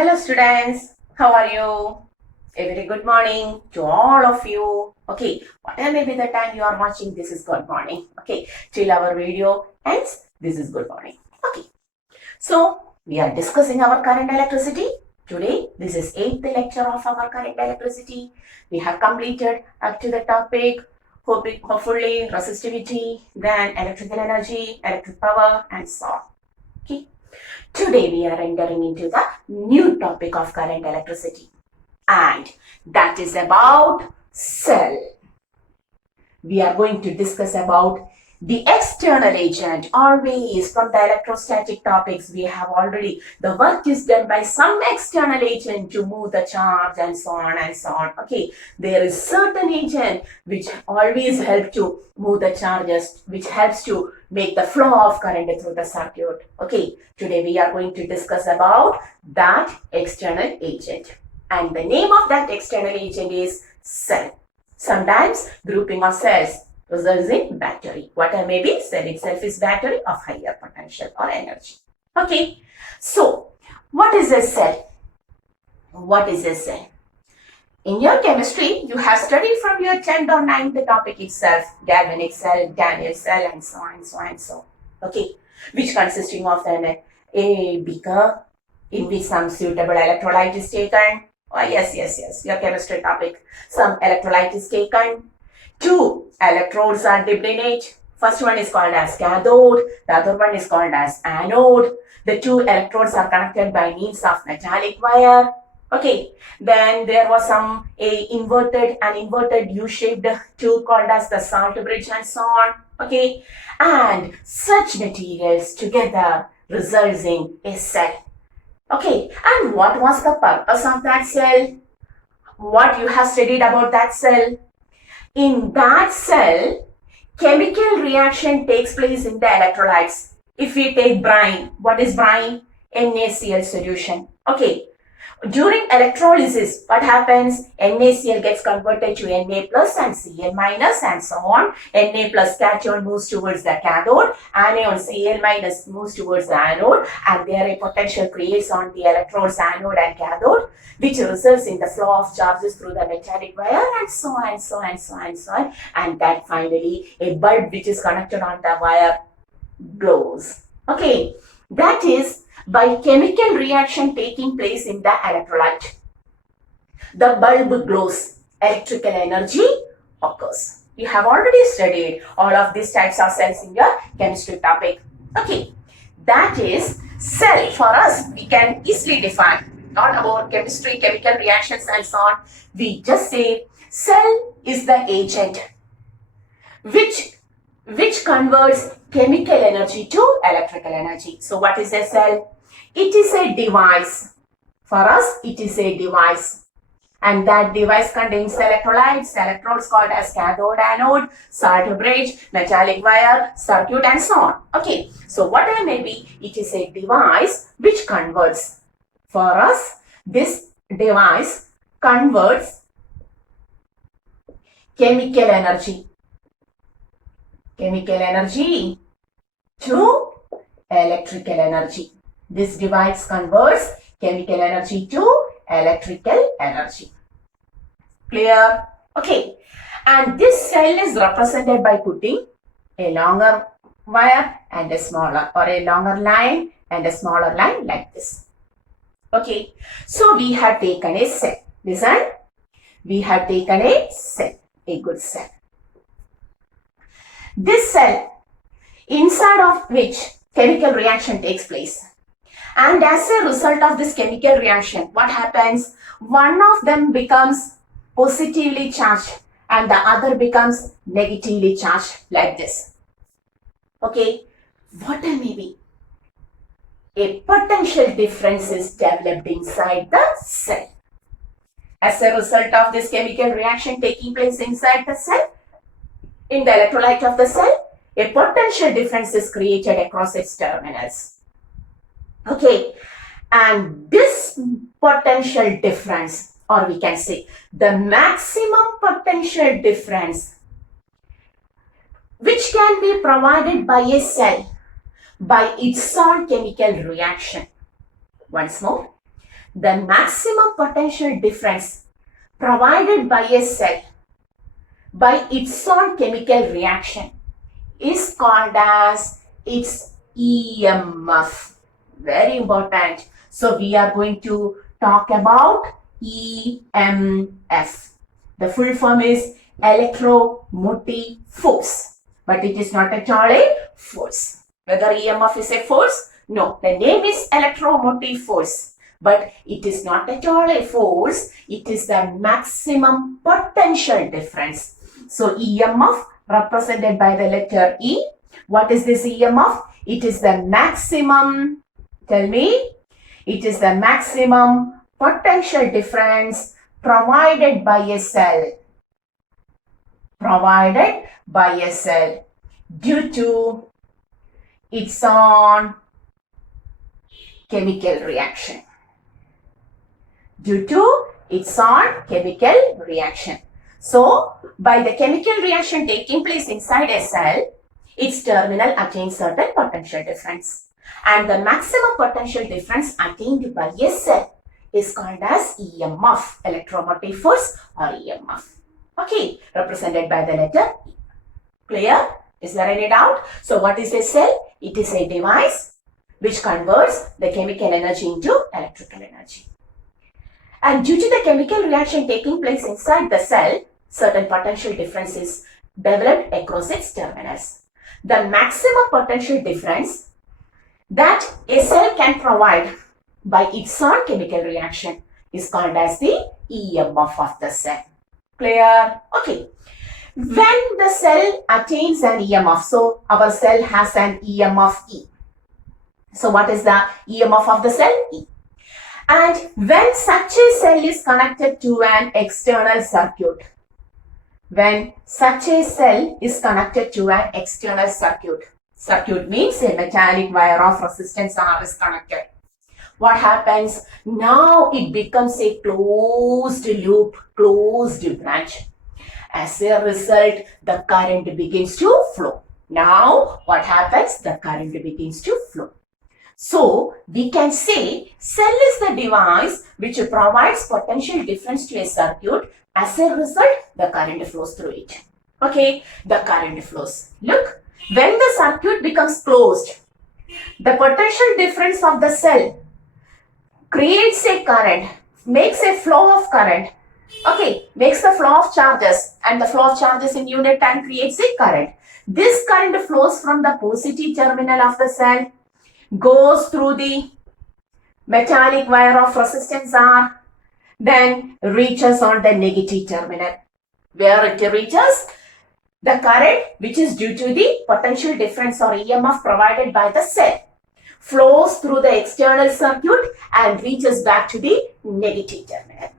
Hello students, how are you? A very good morning to all of you. Okay, whatever may be the time you are watching, this is good morning. Okay, till our video ends, this is good morning. Okay, so we are discussing our current electricity. Today, this is 8th lecture of our current electricity. We have completed up to the topic, hopefully resistivity, then electrical energy, electric power, and so on. Okay. Today we are entering into the new topic of current electricity, and that is about cell. We are going to discuss about the external agent. Always from the electrostatic topics we have already, the work is done by some external agent to move the charge and so on and so on. Okay, there is certain agent which always help to move the charges, which helps to make the flow of current through the circuit. Okay, today we are going to discuss about that external agent, and the name of that external agent is cell. Sometimes grouping of cells results in battery. Whatever may be, cell itself is battery of higher potential or energy. Okay, so what is a cell? What is a cell? In your chemistry, you have studied from your 10th or 9th topic itself, galvanic cell, Daniell cell, and so on and so on and so on. Okay, which consisting of a beaker in which some suitable electrolyte is taken. Oh, yes, your chemistry topic. Some electrolyte is taken. 2 electrodes are dipped in it. First one is called as cathode. The other one is called as anode. The 2 electrodes are connected by means of metallic wire. Okay, then there was an inverted U-shaped tube called as the salt bridge and so on. Okay, and such materials together results in a cell. Okay, and what was the purpose of that cell? What you have studied about that cell? In that cell, chemical reaction takes place in the electrolytes. If we take brine, what is brine? NaCl solution. Okay, during electrolysis, what happens? NaCl gets converted to Na plus and Cl minus and so on. Na plus cation moves towards the cathode, anion Cl minus moves towards the anode, and there a potential creates on the electrodes anode and cathode, which results in the flow of charges through the metallic wire and so on and so on and so on and so on. And then finally a bulb which is connected on the wire glows. Okay, that is by chemical reaction taking place in the electrolyte. The bulb glows, electrical energy occurs. You have already studied all of these types of cells in your chemistry topic. Okay, that is cell. For us, we can easily define, not about chemistry, chemical reactions and so on. We just say cell is the agent which converts chemical energy to electrical energy. So what is a cell? It is a device. For us, it is a device. And that device contains electrolytes, electrodes called as cathode, anode, salt bridge, metallic wire, circuit and so on. Okay, so whatever may be, it is a device which converts. For us, this device converts chemical energy to electrical energy. This device converts chemical energy to electrical energy. Clear? Okay. And this cell is represented by putting a longer wire and a smaller, or a longer line and a smaller line like this. Okay. So we have taken a cell. Listen. We have taken a cell, a good cell. This cell, inside of which chemical reaction takes place. And as a result of this chemical reaction, what happens? One of them becomes positively charged and the other becomes negatively charged like this. Okay, what may be? A potential difference is developed inside the cell. As a result of this chemical reaction taking place inside the cell, in the electrolyte of the cell, a potential difference is created across its terminals. Okay, and this potential difference, or we can say the maximum potential difference, which can be provided by a cell by its own chemical reaction. Once more, the maximum potential difference provided by a cell by its own chemical reaction is called as its EMF. Very important. So we are going to talk about EMF. The full form is electromotive force, but it is not at all a force. Whether EMF is a force? No, the name is electromotive force, but it is not at all a force. It is the maximum potential difference. So EMF represented by the letter E. What is this EMF? It is the maximum, tell me, it is the maximum potential difference provided by a cell. Provided by a cell due to its own chemical reaction. Due to its own chemical reaction. So, by the chemical reaction taking place inside a cell, its terminal attains certain potential difference. And the maximum potential difference attained by a cell is called as EMF, electromotive force or EMF. Okay, represented by the letter E. Clear? Is there any doubt? So, what is a cell? It is a device which converts the chemical energy into electrical energy. And due to the chemical reaction taking place inside the cell, certain potential difference is developed across its terminals. The maximum potential difference that a cell can provide by its own chemical reaction is called as the EMF of the cell. Clear? Okay. When the cell attains an EMF, so our cell has an EMF E. So what is the EMF of the cell? E. And when such a cell is connected to an external circuit, when such a cell is connected to an external circuit means a metallic wire of resistance R is connected. What happens? Now it becomes a closed loop, closed branch. As a result, the current begins to flow. Now, what happens? The current begins to flow. So, we can say cell is the device which provides potential difference to a circuit. As a result, the current flows through it. Okay, the current flows. Look, when the circuit becomes closed, the potential difference of the cell creates a current, makes a flow of current. Okay, makes the flow of charges, and the flow of charges in unit time creates a current. This current flows from the positive terminal of the cell, goes through the metallic wire of resistance R, then reaches on the negative terminal. Where it reaches, the current which is due to the potential difference or EMF provided by the cell flows through the external circuit and reaches back to the negative terminal.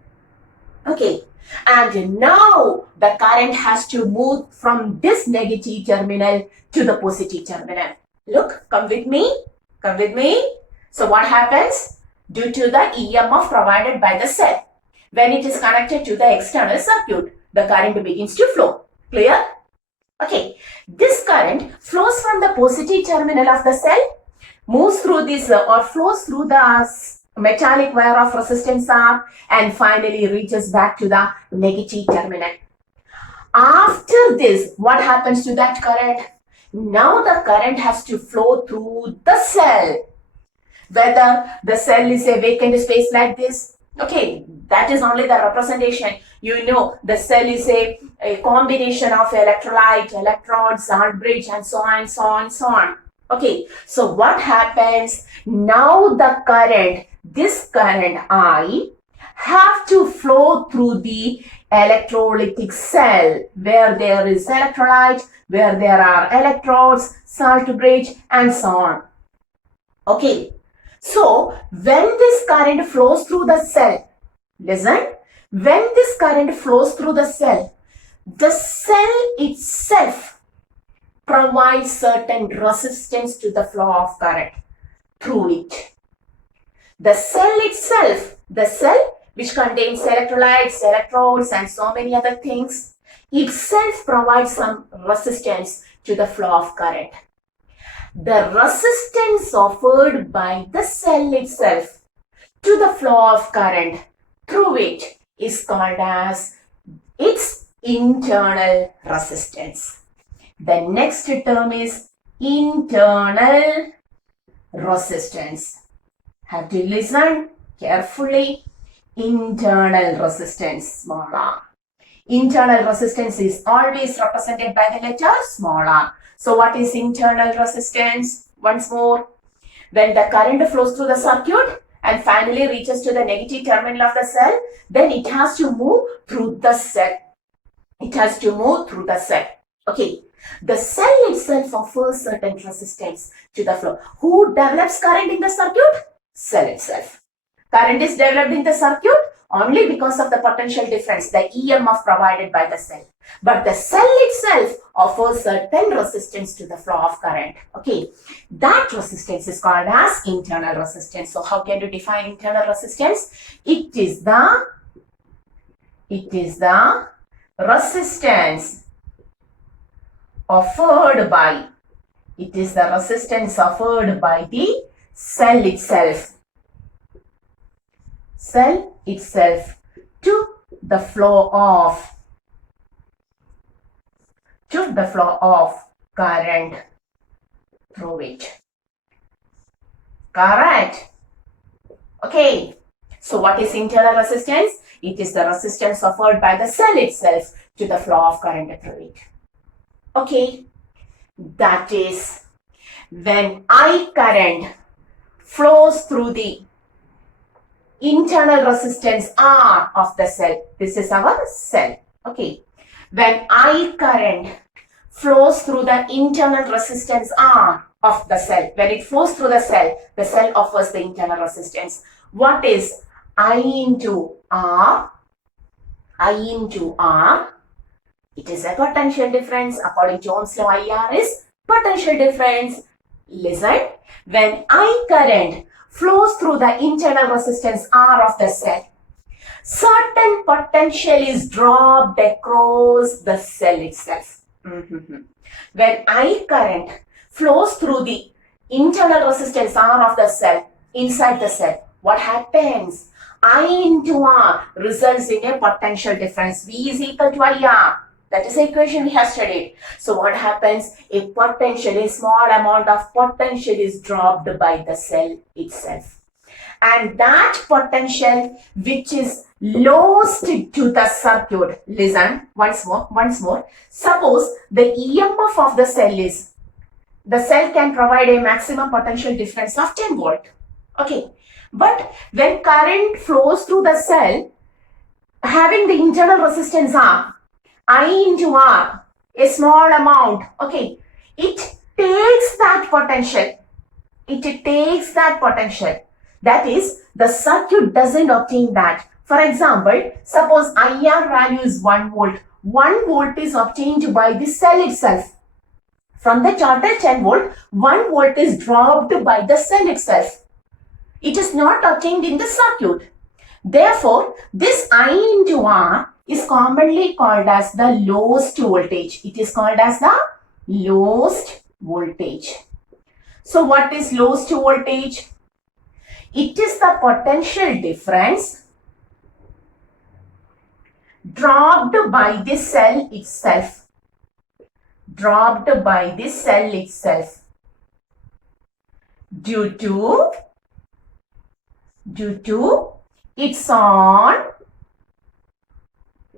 Okay, and now the current has to move from this negative terminal to the positive terminal. Look, come with me. Come with me. So what happens? Due to the EMF provided by the cell, when it is connected to the external circuit, the current begins to flow. Clear? Okay, this current flows from the positive terminal of the cell, moves through this or flows through the metallic wire of resistance R and finally reaches back to the negative terminal. After this, what happens to that current? Now the current has to flow through the cell. Whether the cell is a vacant space like this, okay, that is only the representation. You know, the cell is a combination of electrolyte, electrodes, salt bridge, and so on, so on, so on. Okay, so what happens? Now the current, this current I, have to flow through the electrolytic cell where there is electrolyte, where there are electrodes, salt bridge, and so on. Okay, so when this current flows through the cell, listen, when this current flows through the cell itself provides certain resistance to the flow of current through it. The cell itself, the cell which contains electrolytes, electrodes, and so many other things, itself provides some resistance to the flow of current. The resistance offered by the cell itself to the flow of current through it is called as its internal resistance. The next term is internal resistance. Have to listen carefully. Internal resistance, small r. Internal resistance is always represented by the letter small r. So what is internal resistance? Once more, when the current flows through the circuit and finally reaches to the negative terminal of the cell, then it has to move through the cell. It has to move through the cell. Okay. The cell itself offers certain resistance to the flow. Who develops current in the circuit? Cell itself. Current is developed in the circuit only because of the potential difference, the EMF provided by the cell. But the cell itself offers certain resistance to the flow of current. Okay, that resistance is called as internal resistance. So how can you define internal resistance? It is the resistance offered by the cell itself. Cell itself to the flow of current through it. Correct? Okay. So what is internal resistance? It is the resistance offered by the cell itself to the flow of current through it. Okay. That is when I current flows through the internal resistance R of the cell. This is our cell. Okay. When I current flows through the internal resistance R of the cell. When it flows through the cell offers the internal resistance. What is I into R? I into R. It is a potential difference. According to Ohm's law, IR is potential difference. Listen. When I current flows through the internal resistance R of the cell, certain potential is dropped across the cell itself. When I current flows through the internal resistance R of the cell inside the cell, what happens? I into R results in a potential difference. V is equal to IR. That is the equation we have studied. So what happens? A small amount of potential is dropped by the cell itself. And that potential which is lost to the circuit. Listen, once more. Suppose the EMF of the cell can provide a maximum potential difference of 10 volt. Okay. But when current flows through the cell, having the internal resistance R, I into R, a small amount, okay, it takes that potential. That is, the circuit doesn't obtain that. For example, suppose IR value is 1 volt. 1 volt is obtained by the cell itself. From the total 10 volt, 1 volt is dropped by the cell itself. It is not obtained in the circuit. Therefore, this I into R is commonly called as the lowest voltage. It is called as the lowest voltage. So what is lowest voltage? It is the potential difference dropped by the cell itself. Due to its own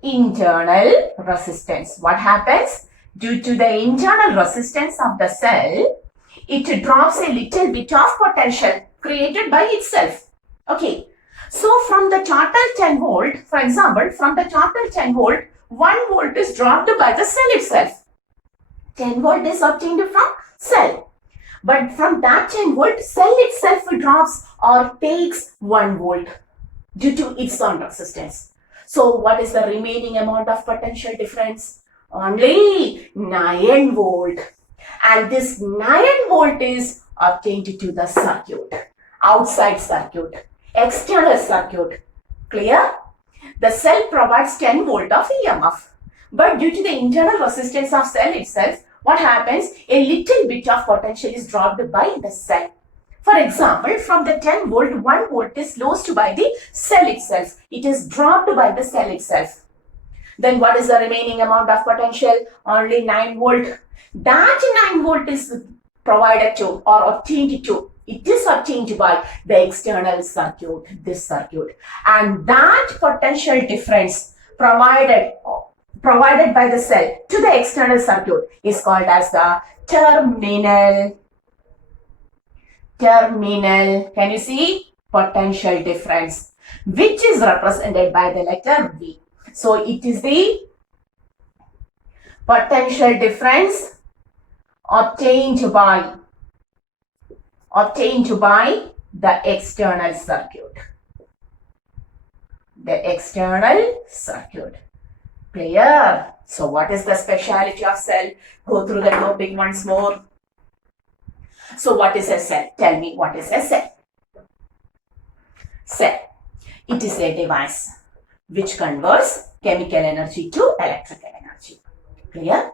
internal resistance. What happens? Due to the internal resistance of the cell, it drops a little bit of potential created by itself. Okay. So from the total 10 volt, for example, from the total 10 volt, 1 volt is dropped by the cell itself. 10 volt is obtained from cell. But from that 10 volt, cell itself drops or takes 1 volt due to its own resistance. So what is the remaining amount of potential difference? Only 9 volt. And this 9 volt is obtained to the circuit, outside circuit, external circuit. Clear? The cell provides 10 volt of EMF. But due to the internal resistance of cell itself, what happens? A little bit of potential is dropped by the cell. For example, from the 10 volt, 1 volt is lost by the cell itself. It is dropped by the cell itself. Then what is the remaining amount of potential? Only 9 volt. That 9 volt is provided to or obtained to. It is obtained by the external circuit, this circuit. And that potential difference provided by the cell to the external circuit is called as the terminal. Can you see? Potential difference, which is represented by the letter V. So it is the potential difference obtained by the external circuit. Clear? So what is the speciality of cell? Go through the topic once more. So what is a cell? Tell me, what is a cell? Cell. It is a device which converts chemical energy to electrical energy. Clear?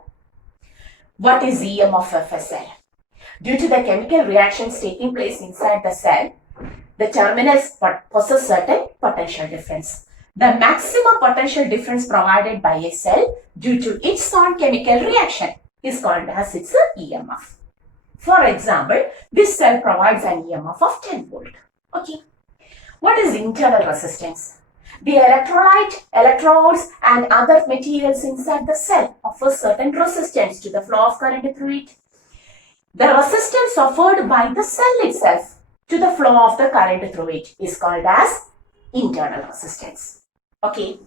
What is EMF of a cell? Due to the chemical reactions taking place inside the cell, the terminals possess certain potential difference. The maximum potential difference provided by a cell due to its own chemical reaction is called as its EMF. For example, this cell provides an EMF of 10 volt. Okay. What is internal resistance? The electrolyte, electrodes and other materials inside the cell offer certain resistance to the flow of current through it. The resistance offered by the cell itself to the flow of the current through it is called as internal resistance. Okay.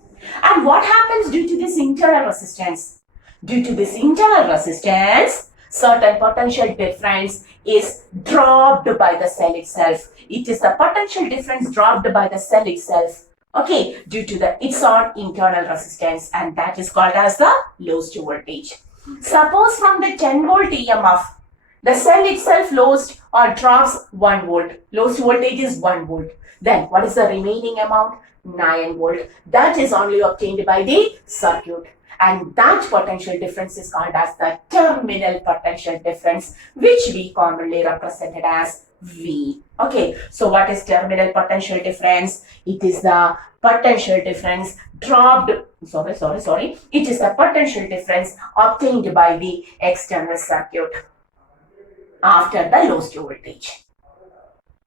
And what happens due to this internal resistance? Due to this internal resistance, certain potential difference is dropped by the cell itself. It is the potential difference dropped by the cell itself. Okay, due to its own internal resistance, and that is called as the lost voltage. Suppose from the 10 volt EMF, the cell itself lost or drops 1 volt. Lost voltage is 1 volt. Then what is the remaining amount? 9 volt. That is only obtained by the circuit. And that potential difference is called as the terminal potential difference, which we commonly represented as V. Okay, so what is terminal potential difference? It is the potential difference dropped, it is the potential difference obtained by the external circuit after the lost voltage.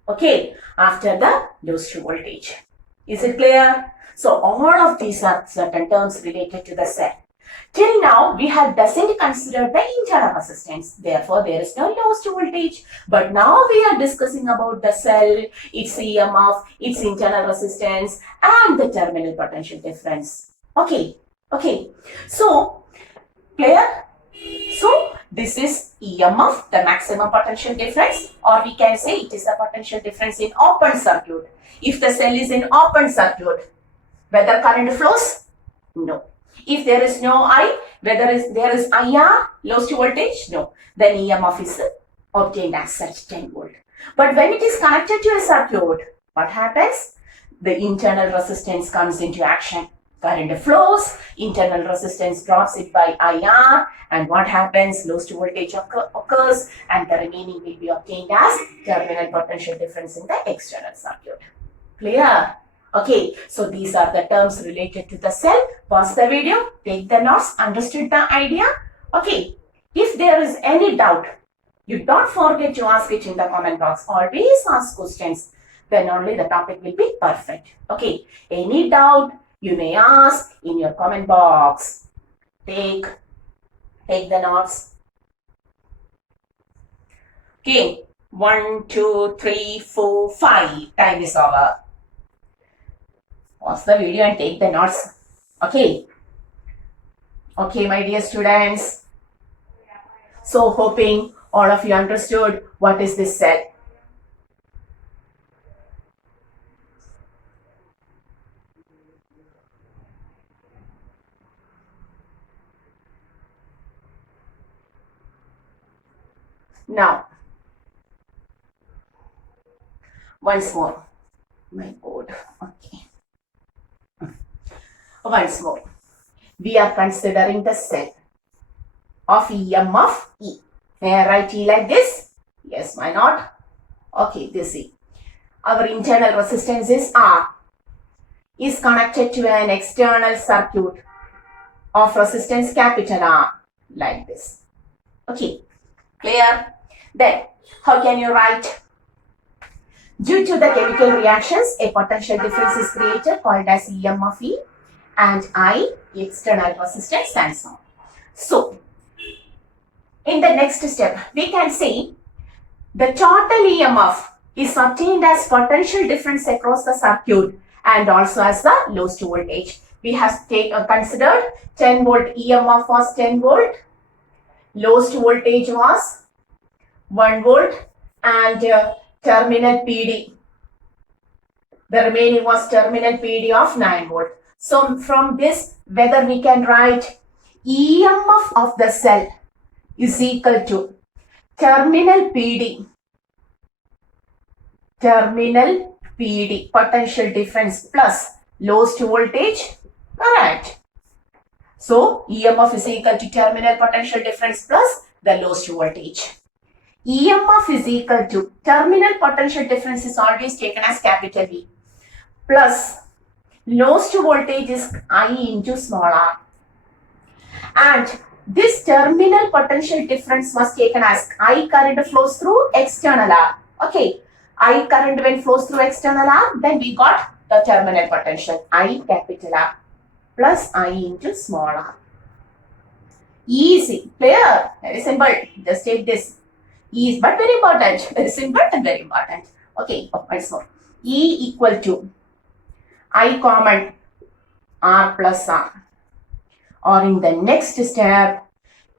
Okay, after the lost voltage. Is it clear? So all of these are certain terms related to the cell. Till now, we have doesn't considered the internal resistance. Therefore, there is no lost voltage. But now we are discussing about the cell, its EMF, its internal resistance, and the terminal potential difference. Okay. So, clear? So, this is EMF, the maximum potential difference, or we can say it is the potential difference in open circuit. If the cell is in open circuit, whether current flows? No. If there is no I, whether there is IR, lost voltage? No. Then EMF is obtained as such 10 volt. But when it is connected to a circuit, what happens? The internal resistance comes into action. Current flows, internal resistance drops it by IR, and what happens? Lost voltage occurs, and the remaining will be obtained as terminal potential difference in the external circuit. Clear? Okay, so these are the terms related to the cell. Pause the video, take the notes, understood the idea? Okay, if there is any doubt, you don't forget to ask it in the comment box. Always ask questions, then only the topic will be perfect. Okay, any doubt, you may ask in your comment box. Take the notes. Okay, 1, 2, 3, 4, 5. Time is over. Pause the video and take the notes. Okay, my dear students. So hoping all of you understood what is this cell. Now, once more, my board. Okay. Once more, we are considering the cell of EMF E. May I write E like this? Yes, why not? Okay, this see. Our internal resistance is R, is connected to an external circuit of resistance capital R, like this. Okay, clear? Then, how can you write? Due to the chemical reactions, a potential difference is created called as EMF E and I, external resistance and so on. So, in the next step, we can see the total EMF is obtained as potential difference across the circuit and also as the lowest voltage. We have considered 10 volt EMF was 10 volt, lowest voltage was 1 volt and terminal PD. The remaining was terminal PD of 9 volt. So from this, whether we can write EMF of the cell is equal to terminal PD, potential difference plus lowest voltage, correct. So EMF is equal to terminal potential difference plus the lowest voltage. EMF is equal to terminal potential difference is always taken as capital V plus lowest voltage is I into small r. And this terminal potential difference was taken as I current flows through external R. Okay, I current when flows through external R, then we got the terminal potential I capital R plus I into small r. Easy, clear, very simple. Just take this. Easy, but very important. Very simple and very important. Okay, once more. E equal to I common R plus R. Or in the next step,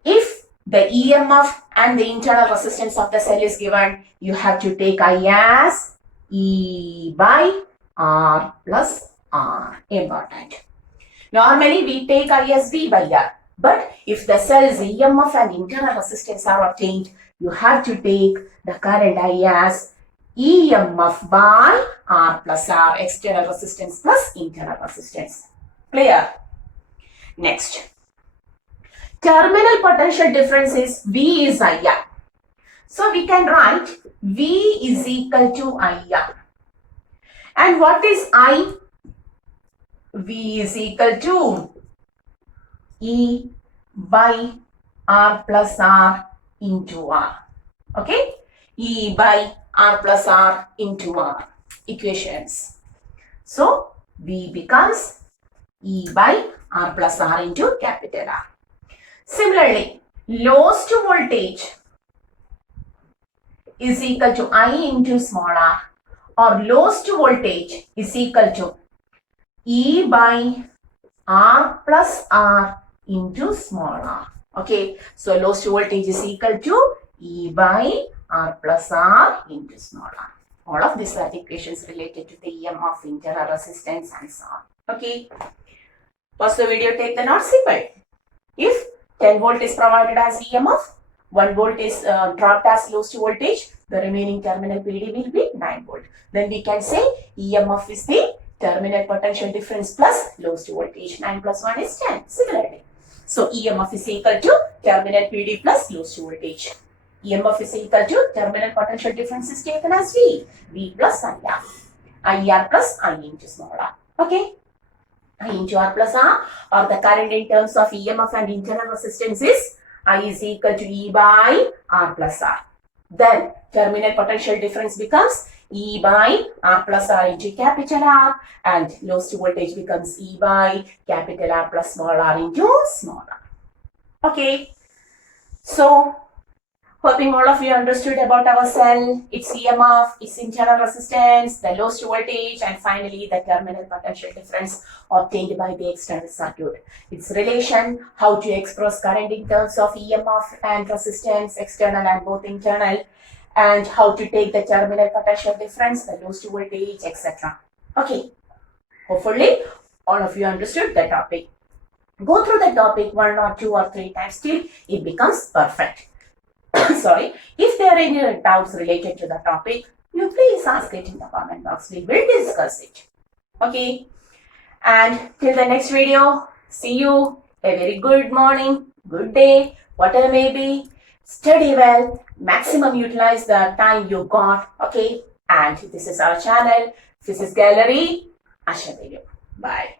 if the EMF and the internal resistance of the cell is given, you have to take I as E by R plus R. Important. Normally, we take I as V by R. But if the cell's EMF and internal resistance are obtained, you have to take the current I as EMF by R plus R, external resistance plus internal resistance. Clear? Next, terminal potential difference is V is IR. So we can write V is equal to IR. And what is I? V is equal to E by R plus R into R. Okay? E by R plus R into R. Equations. So, V becomes E by R plus R into capital R. Similarly, lowest voltage is equal to I into small r, or lowest voltage is equal to E by R plus R into small r. Okay, so lowest voltage is equal to E by R plus R into small r. All of these are the equations related to the EMF, internal resistance and so on. Okay, pause the video, take the notes, simple. If 10 volt is provided as EMF, 1 volt is dropped as lowest voltage, the remaining terminal PD will be 9 volt. Then we can say EMF is the terminal potential difference plus lowest voltage. 9 plus 1 is 10. Similarly, so EMF is equal to terminal PD plus lowest voltage. EMF is equal to terminal potential difference is taken as V. V plus IR. IR plus I into small r. Okay. I into R plus R, or the current in terms of EMF and internal resistance is I is equal to E by R plus R. Then terminal potential difference becomes E by R plus R into capital R, and lowest voltage becomes E by capital R plus small r into small r. Okay, so hoping all of you understood about our cell, its EMF, its internal resistance, the lowest voltage, and finally the terminal potential difference obtained by the external circuit. Its relation, how to express current in terms of EMF and resistance, external and both internal, and how to take the terminal potential difference, the lowest voltage, etc. Okay, hopefully all of you understood the topic. Go through the topic 1 or 2 or 3 times till it becomes perfect. Sorry, if there are any doubts related to the topic, you please ask it in the comment box. We will discuss it. Okay, and till the next video, see you. A very good morning, good day, whatever may be. study well, maximum utilize the time you got, okay? And this is our channel. This is Gallery Asha Video. Bye.